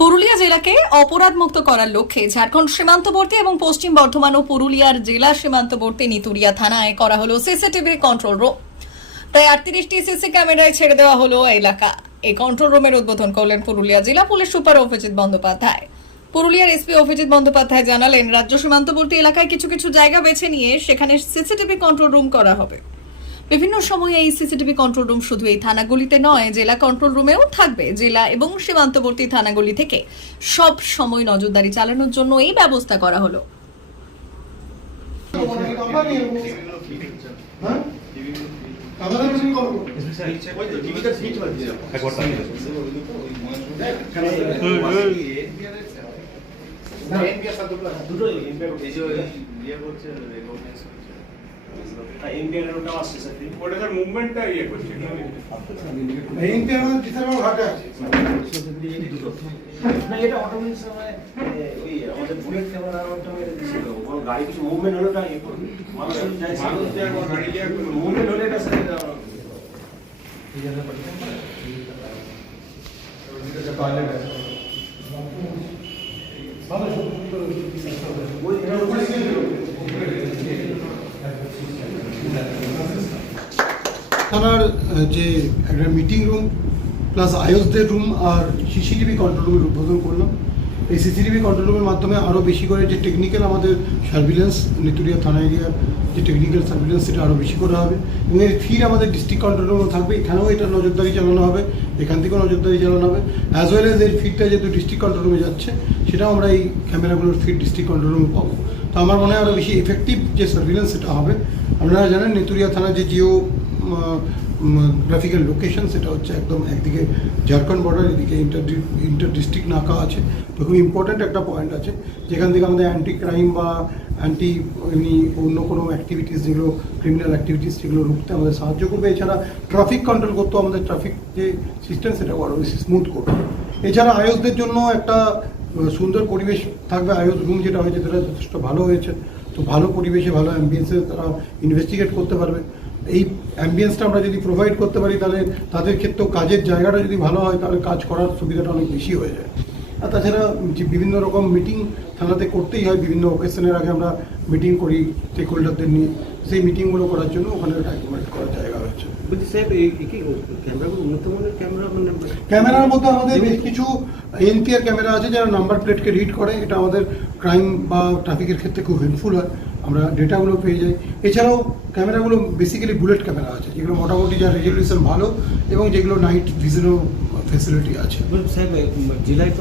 পুরুলিয়া জেলাকে অপরাধ মুক্ত করার লক্ষ্যে ঝাড়খণ্ড সীমান্তবর্তী এবং পশ্চিম বর্ধমান ও পুরুলিয়ার জেলা সীমান্তবর্তী নিতুরিয়া থানায় করা হলো সিসিটিভি কন্ট্রোল রুম। প্রায় 38টি সিসি ক্যামেরায় ছেড়ে দেওয়া হলো এলাকা। এই কন্ট্রোল রুমের উদ্বোধন করলেন পুরুলিয়া জেলা পুলিশ সুপার অভিজিৎ বন্দ্যোপাধ্যায়। পুরুলিয়ার এসপি অভিজিৎ বন্দ্যোপাধ্যায় জানালেন, রাজ্য সীমান্তবর্তী এলাকায় কিছু কিছু জায়গা বেছে নিয়ে সেখানে সিসিটিভি কন্ট্রোল রুম করা হবে। বিভিন্ন সময়ে এই সিসিটিভি কন্ট্রোল রুম শুধু এই থানাগুলিতে নয়, জেলা কন্ট্রোল রুমেও থাকবে। জেলা এবং সীমান্তবর্তী থানাগুলি থেকে সব সময় নজরদারি চালানোর জন্য এই ব্যবস্থা করা হলো। মুভমেন্টটা ইয়ে করছে না, এটা অটোমেটিক সময় ওই আমাদের বুলেট ক্যামেরা অটোমেটিক ছিল, গাড়ি কিছু মুভমেন্ট হলো না, মানুষ যায় মুভমেন্ট হলে এটা স্যার থানার যে একটা মিটিং রুম প্লাস আয়োসদের রুম আর সিসিটিভি কন্ট্রোল রুমের উদ্বোধন করলাম। এই সিসিটিভি কন্ট্রোল রুমের মাধ্যমে আরও বেশি করে যে টেকনিক্যাল আমাদের সার্ভিলেন্স নিতুরিয়া থানা এরিয়ার যে টেকনিক্যাল সার্ভিলেন্স সেটা আরও বেশি করা হবে এবং এর ফির আমাদের ডিস্ট্রিক্ট কন্ট্রোল রুমও থাকবে। এখানেও এটা নজরদারি চালানো হবে, এখান থেকেও নজরদারি চালানো হবে, অ্যাজ ওয়েল এজ এর ফিডটা যেহেতু ডিস্ট্রিক্ট কন্ট্রোল রুমে যাচ্ছে সেটাও আমরা এই ক্যামেরাগুলোর ফিড ডিস্ট্রিক্ট কন্ট্রোল রুমে পাবো। তো আমার মনে হয় আরও বেশি এফেক্টিভ যে সার্ভিলেন্স সেটা হবে। আপনারা জানেন নিতুরিয়া থানার যে জিও গ্রাফিক্যাল লোকেশন সেটা হচ্ছে একদম একদিকে ঝাড়খণ্ড বর্ডার, এদিকে ইন্টার ডিস্ট্রিক্ট নাকা আছে। তো খুব ইম্পর্ট্যান্ট একটা পয়েন্ট আছে যেখান থেকে আমাদের অ্যান্টি ক্রাইম বা অ্যান্টি এমনি অন্য কোনো অ্যাক্টিভিটিস যেগুলো ক্রিমিনাল অ্যাক্টিভিটিস সেগুলো রুখতে আমাদের সাহায্য করবে। এছাড়া ট্রাফিক কন্ট্রোল করতেও আমাদের ট্রাফিক যে সিস্টেম সেটা আরও বেশি স্মুথ করবে। এছাড়া আয়োসদের জন্য একটা সুন্দর পরিবেশ থাকবে। আয়োস রুম যেটা হয়েছে সেটা যথেষ্ট ভালো হয়েছে। তো ভালো পরিবেশে ভালো অ্যাম্বিয়েন্সে তারা ইনভেস্টিগেট করতে পারবে। এই অ্যাম্বিয়েন্সটা আমরা যদি প্রোভাইড করতে পারি তাহলে তাদের ক্ষেত্রেও কাজের জায়গাটা যদি ভালো হয় তাহলে কাজ করার সুবিধাটা অনেক বেশি হয়ে যায়। আর তাছাড়া যে বিভিন্ন রকম মিটিং থানাতে করতেই হয়, বিভিন্ন অকেশনের আগে আমরা মিটিং করি স্টেক হোল্ডারদের নিয়ে, সেই মিটিংগুলো করার জন্য ওখানে অ্যাকোমোডেট করার জায়গা হয়েছে। বলছি স্যার, এই কি ক্যামেরাগুলো উন্নত মানের ক্যামেরা? মানে ক্যামেরার মধ্যে আমাদের বেশ কিছু এনপিআর ক্যামেরা আছে যারা নাম্বার প্লেটকে রিড করে। এটা আমাদের ক্রাইম বা ট্রাফিকের ক্ষেত্রে খুব হেল্পফুল হয়, আমরা ডেটাগুলো পেয়ে যাই। এছাড়াও ক্যামেরাগুলো বেসিক্যালি বুলেট ক্যামেরা আছে যেগুলো মোটামুটি যার রেজলিউশন ভালো এবং যেগুলো নাইট ভিশনও ফেসিলিটি আছে। স্যার, জেলায় তো